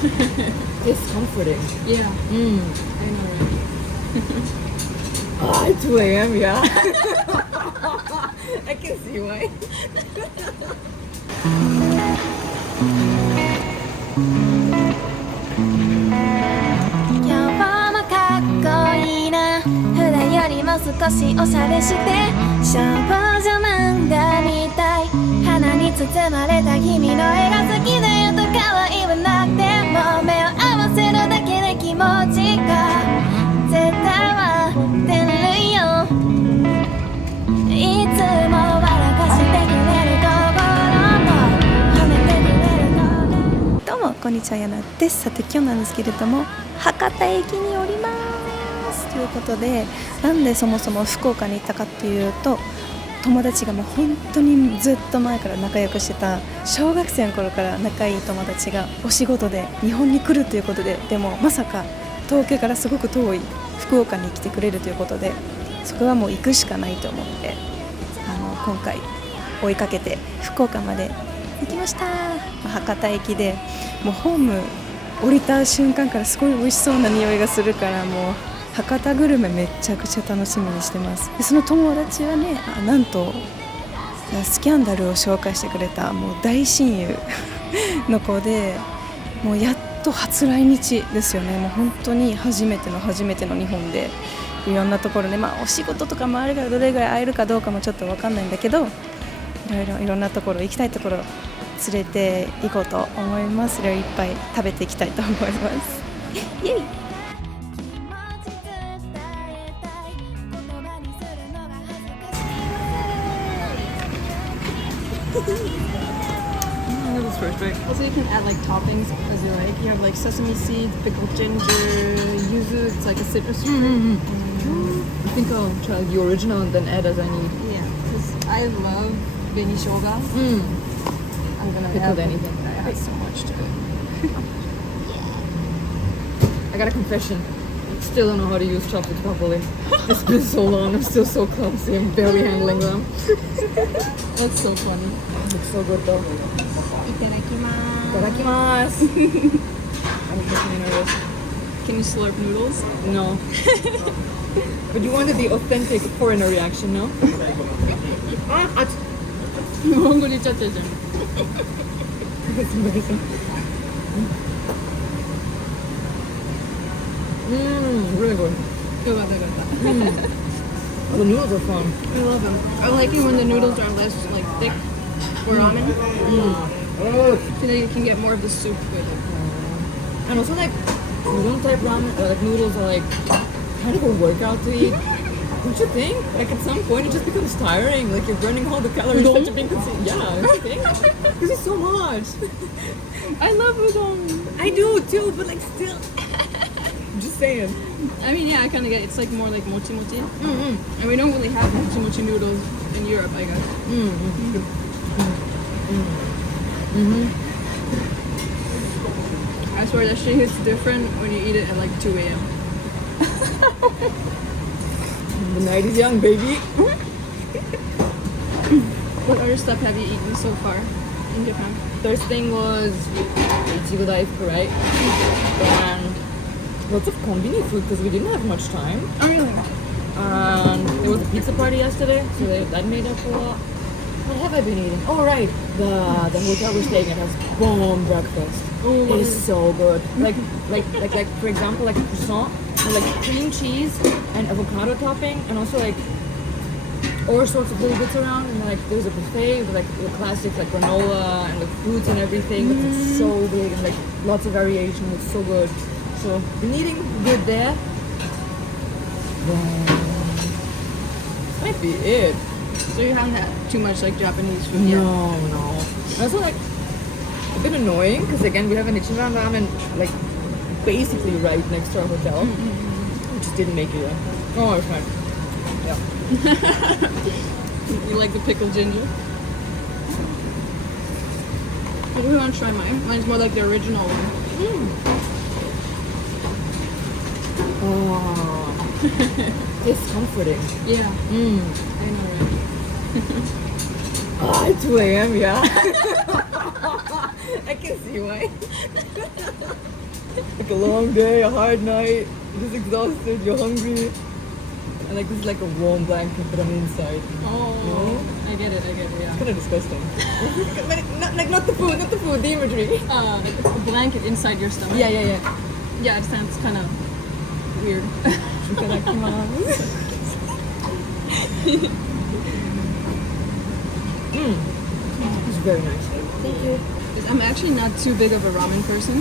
Discomforting. Yeah. I know, right? 2 a.m. Yeah. I can see why. 今日もかっこいいな普段よりも少しおしゃれして少女漫画みたい花に包まれた君の絵が好きだよと可愛いはなくても目を合わせるだけで気持ちが絶対は出るよいつも笑かしてくれる心も褒めてくれるどうもこんにちはヤナです。さて今日なんですけれども博多駅におりますということでなんでそもそも福岡に行ったかっていうと友達がもう本当にずっと前から仲良くしてた小学生の頃から仲いい友達がお仕事で日本に来るということででもまさか東京からすごく遠い福岡に来てくれるということでそこはもう行くしかないと思って今回追いかけて福岡まで行きました。博多駅でもうホーム降りた瞬間からすごい美味しそうな匂いがするからもう博多グルメめちゃくちゃ楽しみにしてます。でその友達はねなんとスキャンダルを紹介してくれたもう大親友の子でもうやっと初来日ですよね。もう本当に初めての日本でいろんなところで、お仕事とかもあるからどれぐらい会えるかどうかもちょっと分かんないんだけどいろんなところ行きたいところ連れて行こうと思います。それをいっぱい食べていきたいと思いますイエイThat was first, right? Also, you can add like toppings as you like. You have like sesame seeds, pickled ginger, yuzu. It's like a citrus fruit. I think I'll try the original and then add as I need. Yeah, because I love beni shoga. I'm gonna Pickled have anything. I add so much to it. I got a confession. Still don't know how to use chopsticks properly. It's been so long. I'm still so clumsy. I'm barely handling them. That's so funny. Looks so good though. Itadakimasu. Itadakimasu. I'm making nervous. Can you slurp noodles? No. But you wanted the authentic foreigner reaction, no? It's amazing. Really good. The noodles are fun. I love them. I like it when the noodles are less like thick for ramen. So that you can get more of the soup with it. And also like udon type ramen or like noodles are like kind of a workout to eat. Don't you think? Like at some point it just becomes tiring. Like you're burning all the calories that you're being consumed. Yeah, don't you think? This is so much. I love udon. I do too, but like still. Just saying. I mean, yeah, I kind of get it. It's like more like mochi mochi. And we don't really have mochi mochi noodles in Europe, I guess. I swear that shit hits different when you eat it at like 2 a.m. The night is young, baby. What other stuff have you eaten so far in Japan? First thing was ichigo daisuke, right? And lots of konbini food because we didn't have much time. Oh, really? And there was a pizza party yesterday, so that made up a lot. What have I been eating? Oh, right. The hotel we're staying at has bomb breakfast. Oh, it is so good. Like for example, like a croissant with like cream cheese and avocado topping, and also like all sorts of little bits around. And like there's a buffet with like the classic like granola and like fruits and everything. But it's so big and like lots of variation. It's so good. So been eating good there. Might be it. So you haven't had too much like Japanese food yet? No. And also like a bit annoying because again we have an Ichiran ramen like basically right next to our hotel. We just didn't make it. Oh, it's fine. Yeah. You like the pickled ginger? I really want to try mine. Mine's more like the original one. Oh, discomforting. Yeah. I know, right? 2 a.m. Yeah. I can see why. Like a long day, a hard night, you're just exhausted, you're hungry. And like this is like a warm blanket but I'm inside. Oh, No? I get it, yeah. Kind of disgusting. not the food, the imagery. Like a blanket inside your stomach. Yeah. Yeah, it sounds kind of weird. It's very nice. Thank you. I'm actually not too big of a ramen person,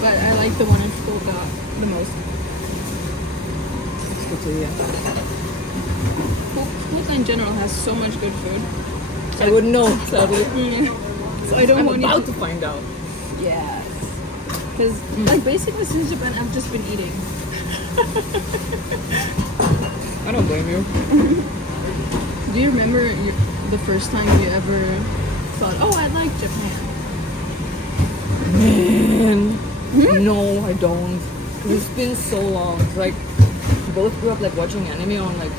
but I like the one in Fukuoka the most. It's good to hear. Fukuoka in general has so much good food. I wouldn't know, sadly. So I don't I'm want you about to... to find out. Yes. Because like basically since Japan I've just been eating. I don't blame you. Do you remember the first time you ever thought, oh, I like Japan? Man, no, I don't. It's been so long. It's like we both grew up like watching anime on like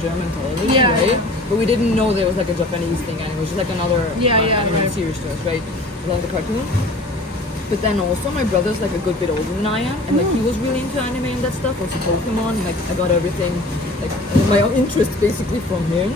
German television, Yeah, right? yeah. But we didn't know there was like a Japanese thing, and it was just like another anime right. series to us, right? Like the cartoon. But then also my brother's like a good bit older than I am, and like he was really into anime and that stuff. Also Pokemon, and, like I got everything, like my own interest basically from him.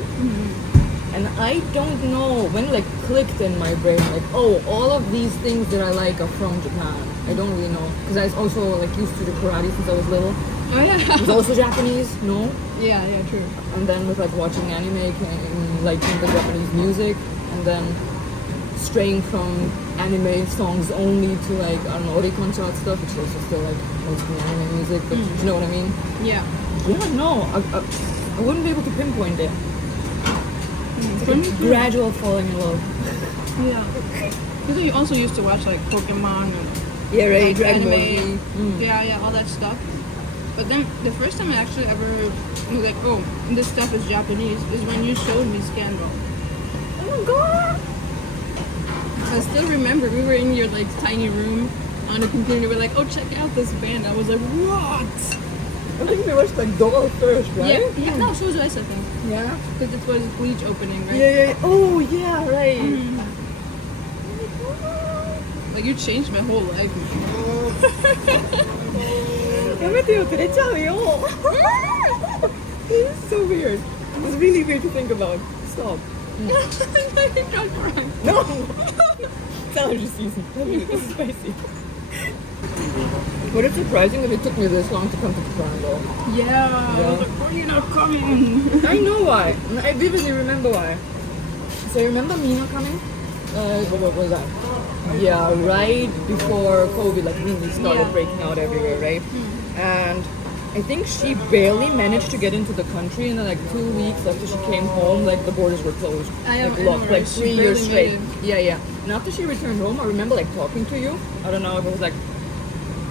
And I don't know when like clicked in my brain like, oh, all of these things that I like are from Japan. I don't really know because I was also like used to do karate since I was little. Oh yeah. It was also Japanese, no? Yeah, true. And then with like watching anime, came, liking the Japanese music, and then straying from anime songs only to like I don't know oricon chart stuff, which is also still like mostly anime music. But you know what I mean? Yeah. Yeah, no, I wouldn't be able to pinpoint it. It's like a gradual falling in love. Yeah. Because you also used to watch like Pokemon and Yeah, right. like, Dragon Ball anime. Z. Yeah, all that stuff. But then the first time I actually ever was like, oh, this stuff is Japanese is when you showed me Scandal. Oh my god! I still remember we were in your like tiny room on a computer and you were like, oh, check out this band. I was like, what? I think we watched like Doll first, right? Yeah. No, Shoujo Ice, I think. Yeah. Because it was Bleach opening, right? Yeah. Oh, yeah, right. Like you changed my whole life. やめてよ、照れちゃうよ。It's so weird. It's really weird to think about. Stop. You're not crying. No! It's allergy season. This is spicy. But it's surprising that it took me this long to come to Japan though. Yeah. I was like, why are you not coming? I know why. I vividly remember why. So you remember Mina coming? What was that? Yeah, right before COVID like really started breaking out everywhere, right? And I think she barely managed to get into the country, and then like 2 weeks after she came home, like the borders were closed. Like locked, like 3 years straight. Yeah. And after she returned home, I remember like talking to you. I don't know if it was like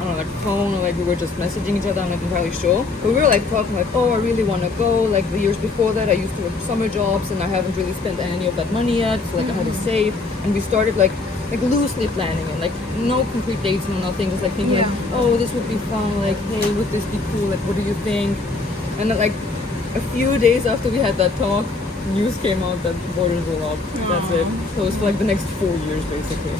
like phone or like we were just messaging each other. I'm not entirely sure. But we were like talking like, oh, I really want to go. Like the years before that, I used to work summer jobs, and I haven't really spent any of that money yet. So like I had to save, and we started like loosely planning and like no concrete dates, no nothing, just like thinking like, oh, this would be fun, like, hey, would this be cool, like, what do you think? And then like a few days after we had that talk, news came out that the borders were locked. That's it. So it's for like the next 4 years basically.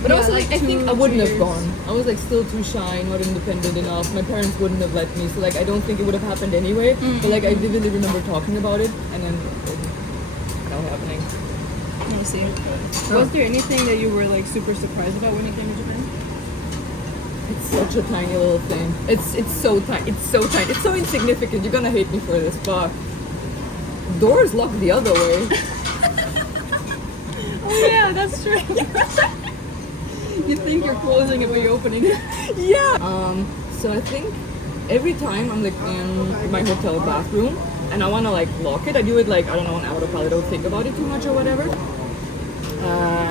But also like I think I wouldn't have gone. I was like still too shy, not independent enough. My parents wouldn't have let me, so like I don't think it would have happened anyway. But like I vividly remember talking about it, and then not happening. I see. Was there anything that you were like super surprised about when you came to Japan? It's such a tiny little thing. It's so tiny. It's so tiny. It's so insignificant. You're gonna hate me for this, but doors lock the other way. Oh yeah, that's true. You think you're closing it, but you're opening it. Yeah. So I think every time I'm like in my hotel bathroom and I wanna like lock it, I do it like I don't know, on autopilot. I don't think about it too much or whatever.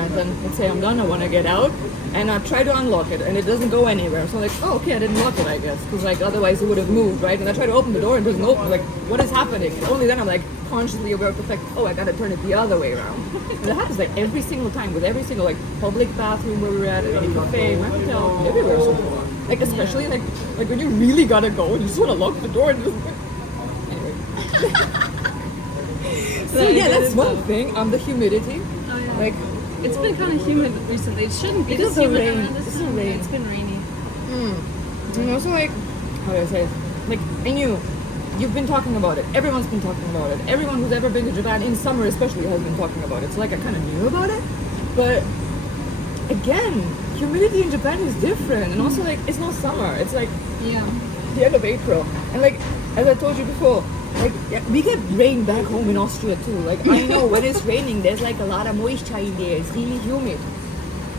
Then let's say I'm done, I want to get out, and I try to unlock it, and it doesn't go anywhere. So I'm like, oh, okay, I didn't lock it, I guess, because like otherwise it would have moved, right? And I try to open the door and it doesn't open. Like, what is happening? And only then I'm like consciously aware of the fact, oh, I gotta turn it the other way around. And that happens like every single time with every single like public bathroom where we're at any cafe, my hotel, everywhere. So, like especially like when you really gotta go and you just want to lock the door and just anyway. So yeah, that's one thing. The humidity. Oh, yeah. Like It's been kind of humid recently. It shouldn't be this humid around this time. Yeah, it's been rainy. And also like, how do I say it? Like, I knew you've been talking about it. Everyone's been talking about it. Everyone who's ever been to Japan, in summer especially, has been talking about it. So like, I kind of knew about it. But again, humidity in Japan is different. And also like, it's not summer. It's like the end of April. And like, as I told you before, like we get rain back home in Austria too. Like I know when it's raining, there's like a lot of moisture in there. It's really humid.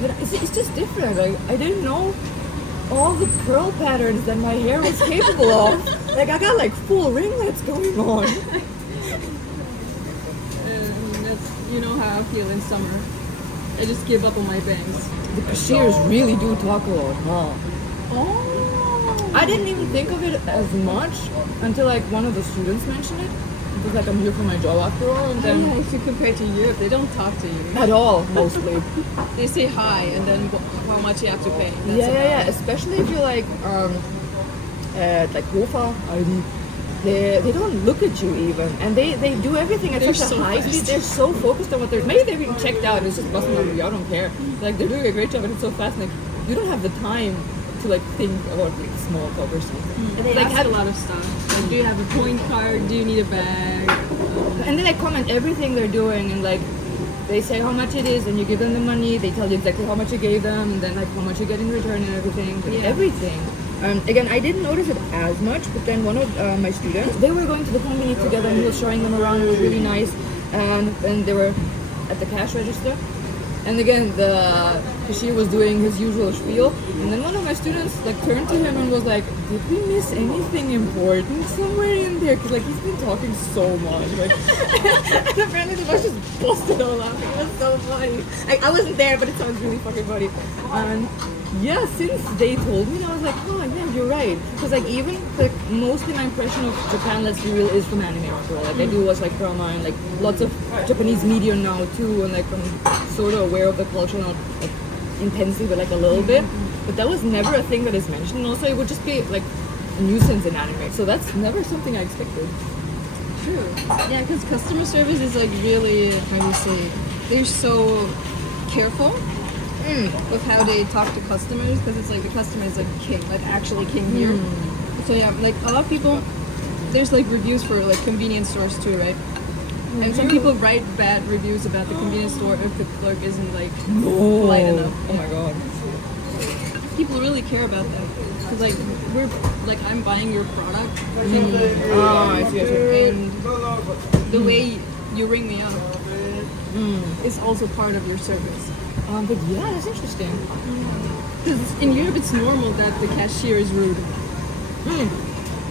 But it's just different. Like I didn't know all the curl patterns that my hair was capable of. Like I got like full ringlets going on. You know how I feel in summer. I just give up on my bangs. The cashiers really do talk a lot, huh? Oh. I didn't even think of it as much until like one of the students mentioned it. Because like I'm here for my job after all, and then If you compare to Europe, they don't talk to you. at all mostly. They say hi and then how much you have to pay. That's about Yeah. it. Especially if you're like at like Hofa ID. They don't look at you even, and they do everything at They're such a so high speed. fast. They're so focused on what they're. Maybe they've even checked out. It's just busting on you. I don't care. Like they're doing a great job, and it's so fast. Like you don't have the time to like think about like small talk or something. And they like ask a lot of stuff. Like, do you have a point card? Do you need a bag? And they like comment everything they're doing, and like they say how much it is, and you give them the money. They tell you exactly how much you gave them, and then like how much you get in return and everything. Like, everything. Again, I didn't notice it as much, but then one of my students, they were going to the company together, and he was showing them around. It was really nice, and they were at the cash register. And again, the cashier was doing his usual spiel, and then one of my students like turned to him and was like, "Did we miss anything important somewhere in there?" Because like he's been talking so much, like, and apparently the bus just busted all laughing. It was so funny. I wasn't there, but it sounds really fucking funny. And yeah, since they told me, I was like, oh yeah, you're right. Because like even like mostly my impression of Japan, let's be real, is from anime after all. Like I do watch like drama and like lots of Japanese media now too, and like I'm sort of aware of the culture, not like intensely, but like a little bit. But that was never a thing that is mentioned. And also, it would just be like a nuisance in anime. So that's never something I expected. True. Yeah, because customer service is like really, how do you say, they're so careful with how they talk to customers, because it's like the customer is like king, like actually king here. So yeah, like a lot of people, there's like reviews for like convenience stores too, right? And some people write bad reviews about the convenience store if the clerk isn't like polite enough. Oh my god. People really care about that, because like I'm buying your product, I see. and the way you ring me up is also part of your service. But yeah, that's interesting. Because in Europe, it's normal that the cashier is rude.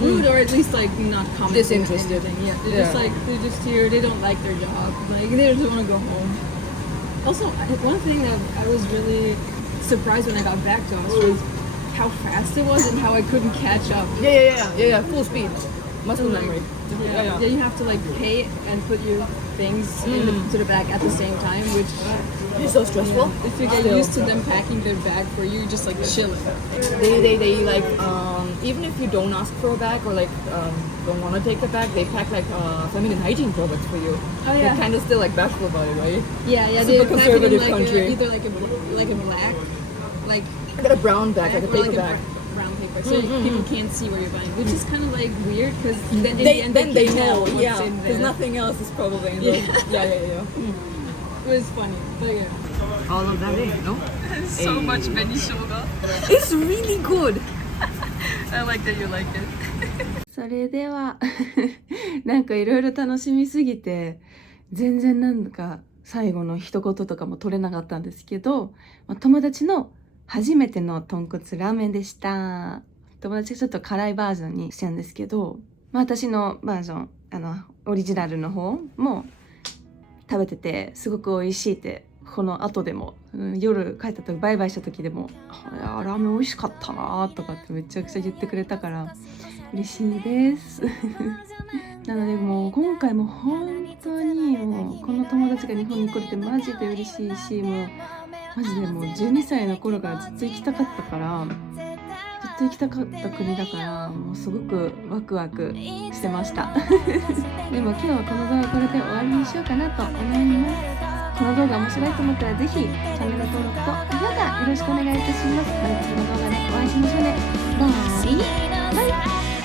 Rude, or at least like not commenting. Disinterested. Anything. Yeah, they're just here. They don't like their job. Like they just want to go home. Also, one thing that I was really surprised when I got back to us was how fast it was and how I couldn't catch up. Yeah. Full speed. Muscle memory. Yeah, you have to like pay and put your things into the bag at the same time, which It's so stressful. if you get used to them packing their bag for you, just like chilling. They like even if you don't ask for a bag or like don't want to take a bag, they pack like feminine hygiene products for you. Oh yeah. They're kind of still like bashful about it, right? Yeah, Super they pack it in conservative like country. either like a black, like I got a brown bag, like a or paper like bag. brown paper, so people can't see where you're buying, which is kind of like weird because then in the They end then they they can tell know, what's yeah, in because there. nothing else is probably in those. Yeah. It was funny, but yeah. All of that in, no? So much benishoga. It's really good. I like that you like it. それではなんかいろいろ楽しみすぎて全然なんか最後の一言とかも取れなかったんですけど、友達の初めての豚骨ラーメンでした。友達がちょっと辛いバージョンにしたんですけど、私のバージョンオリジナルの方も食べててすごく美味しいってこの後でも、夜帰った時バイバイした時でもいやラーメン美味しかったなとかってめちゃくちゃ言ってくれたから嬉しいですなのでもう今回も本当にもうこの友達が日本に来れてマジで嬉しいし、もうマジでもう12歳の頃からずっと行きたかったからずっと行きたかった国だからもうすごくワクワクしてましたでも今日はこの動画これで終わりにしようかなと思います。この動画面白いと思ったらぜひチャンネル登録と高評価よろしくお願いいたします。また次の動画でお会いしましょうね。バイバイ。